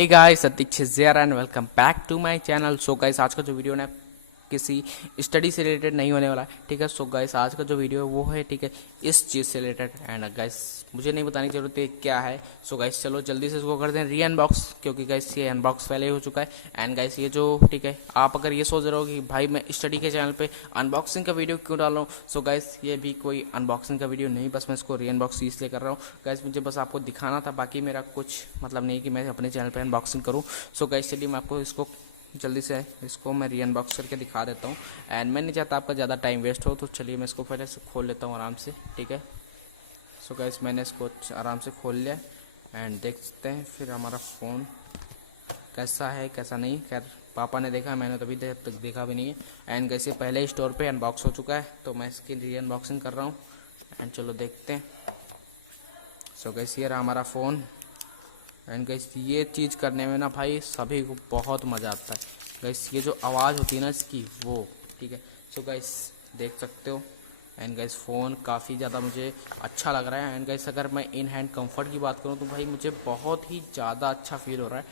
Hey guys, Satish here and welcome back to my channel. So guys, आज का जो video ना किसी स्टडी से रिलेटेड नहीं होने वाला है, ठीक है। सो गाइस, आज का जो वीडियो है वो है, ठीक है, इस चीज़ से रिलेटेड। एंड गाइस, मुझे नहीं बताने की जरूरत है क्या है। सो गाइस, चलो जल्दी से इसको करते हैं री अनबॉक्स, क्योंकि गाइस ये अनबॉक्स पहले ही हो चुका है। एंड गाइस, ये जो, ठीक है, आप अगर ये सोच रहे हो कि भाई मैं स्टडी के चैनल पे अनबॉक्सिंग का वीडियो क्यों डाल रहा हूँ, सो गाइस ये भी कोई अनबॉक्सिंग का वीडियो नहीं, बस मैं इसको री अनबॉक्स इसलिए कर रहा हूँ गाइस, मुझे बस आपको दिखाना था। बाकी मेरा कुछ मतलब नहीं कि मैं अपने चैनल पे अनबॉक्सिंग करूँ। सो गाइस, चलिए मैं आपको इसको जल्दी से इसको मैं री अनबॉक्स करके दिखा देता हूँ। एंड मैं नहीं चाहता आपका ज़्यादा टाइम वेस्ट हो, तो चलिए मैं इसको पहले से खोल लेता हूँ आराम से, ठीक है। सो गाइस, मैंने इसको आराम से खोल लिया एंड देख सकते हैं फिर हमारा फ़ोन कैसा है कैसा नहीं। खैर, पापा ने देखा, मैंने तो अभी देर तक देखा भी नहीं है। एंड गाइस, ये पहले ही स्टोर पे अनबॉक्स हो चुका है, तो मैं इसकी री अनबॉक्सिंग कर रहा हूँ। एंड चलो देखते हैं। सो गाइस, ये रहा हमारा फ़ोन। एंड गाइस, ये चीज़ करने में ना भाई सभी को बहुत मज़ा आता है गाइस। ये जो आवाज़ होती है ना इसकी, वो, ठीक है। सो गाइस, देख सकते हो। एंड गाइस, फ़ोन काफ़ी ज़्यादा मुझे अच्छा लग रहा है। एंड गाइस, अगर मैं इन हैंड कंफर्ट की बात करूँ तो भाई मुझे बहुत ही ज़्यादा अच्छा फील हो रहा है।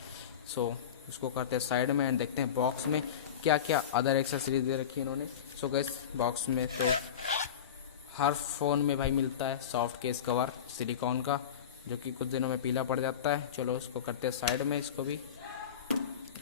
सो इसको करते हैं साइड में एंड देखते हैं बॉक्स में क्या क्या अदर एक्सेसरीज दे रखी है इन्होंने। सो गाइस, बॉक्स में तो हर फ़ोन में भाई मिलता है सॉफ्ट केस कवर सिलिकॉन का, जो कि कुछ दिनों में पीला पड़ जाता है। चलो इसको करते हैं साइड में इसको भी।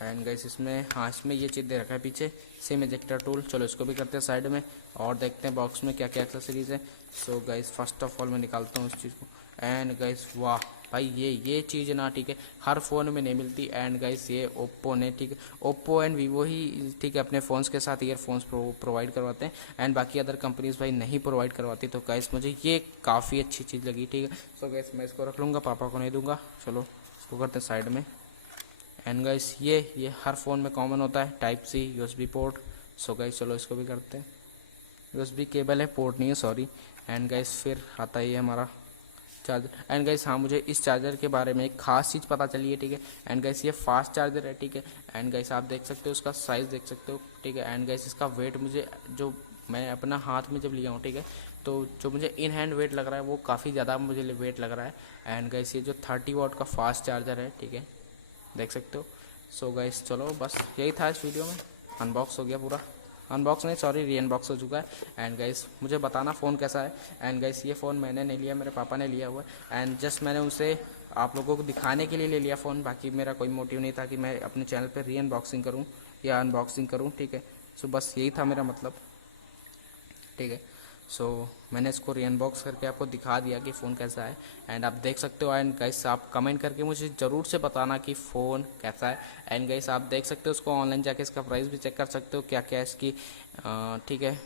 एंड गाइस, इसमें, हाँ, इसमें ये चीज़ दे रखा है पीछे, सिम इजेक्टर टूल। चलो इसको भी करते हैं साइड में और देखते हैं बॉक्स में क्या क्या एक्सेसरीज है। So guys, first of all मैं निकालता हूँ इस चीज़ को। एंड गाइस, वाह भाई, ये चीज़ ना, ठीक है, हर फ़ोन में नहीं मिलती। एंड गाइस, ये ओप्पो ने, ठीक है, ओप्पो एंड वीवो ही, ठीक है, अपने फ़ोन्स के साथ ईयरफोन्स प्रोवाइड करवाते हैं। एंड बाकी अदर कंपनीज भाई नहीं प्रोवाइड करवाती। तो गाइस, मुझे ये काफ़ी अच्छी चीज़ लगी, ठीक है। सो गाइस, मैं इसको रख लूँगा, पापा को नहीं दूंगा। चलो इसको करते हैं साइड में। एंड गाइस, ये हर फ़ोन में कॉमन होता है, type C USB port. So guys, चलो इसको भी करते हैं। यूएसबी केबल है, पोर्ट नहीं है, सॉरी। एंड गाइस, फिर आता ही है हमारा चार्जर। एंड गाइस, हाँ, मुझे इस चार्जर के बारे में एक खास चीज़ पता चली है, ठीक है। एंड गाइस, ये फास्ट चार्जर है, ठीक है। एंड गाइस, आप देख सकते हो उसका साइज़ देख सकते हो, ठीक है। एंड गाइस, इसका वेट मुझे, जो मैं अपना हाथ में जब लिया हूँ, ठीक है, तो जो मुझे इन हैंड वेट लग रहा है वो काफ़ी ज़्यादा मुझे वेट लग रहा है। एंड गाइस, ये जो 30 वाट का फास्ट चार्जर है, ठीक है, देख सकते हो। सो गाइस, चलो बस यही था इस वीडियो में। अनबॉक्स हो गया पूरा, अनबॉक्स नहीं, सॉरी, री अनबॉक्स हो चुका है। एंड गाइस, मुझे बताना फ़ोन कैसा है। एंड गाइस, ये फ़ोन मैंने नहीं लिया, मेरे पापा ने लिया हुआ है। एंड जस्ट मैंने उनसे आप लोगों को दिखाने के लिए ले लिया फ़ोन, बाकी मेरा कोई मोटिव नहीं था कि मैं अपने चैनल पर री अनबॉक्सिंग करूँ या अनबॉक्सिंग करूँ, ठीक है। सो बस यही था मेरा मतलब, ठीक है। सो मैंने इसको री अनबॉक्स करके आपको दिखा दिया कि फ़ोन कैसा है। एंड आप देख सकते हो। एंड गाइस, आप कमेंट करके मुझे ज़रूर से बताना कि फ़ोन कैसा है। एंड गाइस, आप देख सकते हो उसको, ऑनलाइन जाके इसका प्राइस भी चेक कर सकते हो क्या क्या है इसकी, ठीक है,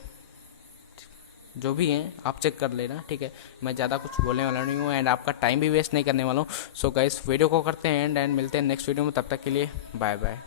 जो भी हैं आप चेक कर लेना, ठीक है। मैं ज़्यादा कुछ बोलने वाला नहीं हूँ एंड आपका टाइम भी वेस्ट नहीं करने वाला हूँ। सो गाइस, वीडियो को करते हैं एंड मिलते हैं नेक्स्ट वीडियो में। तब तक के लिए बाय बाय।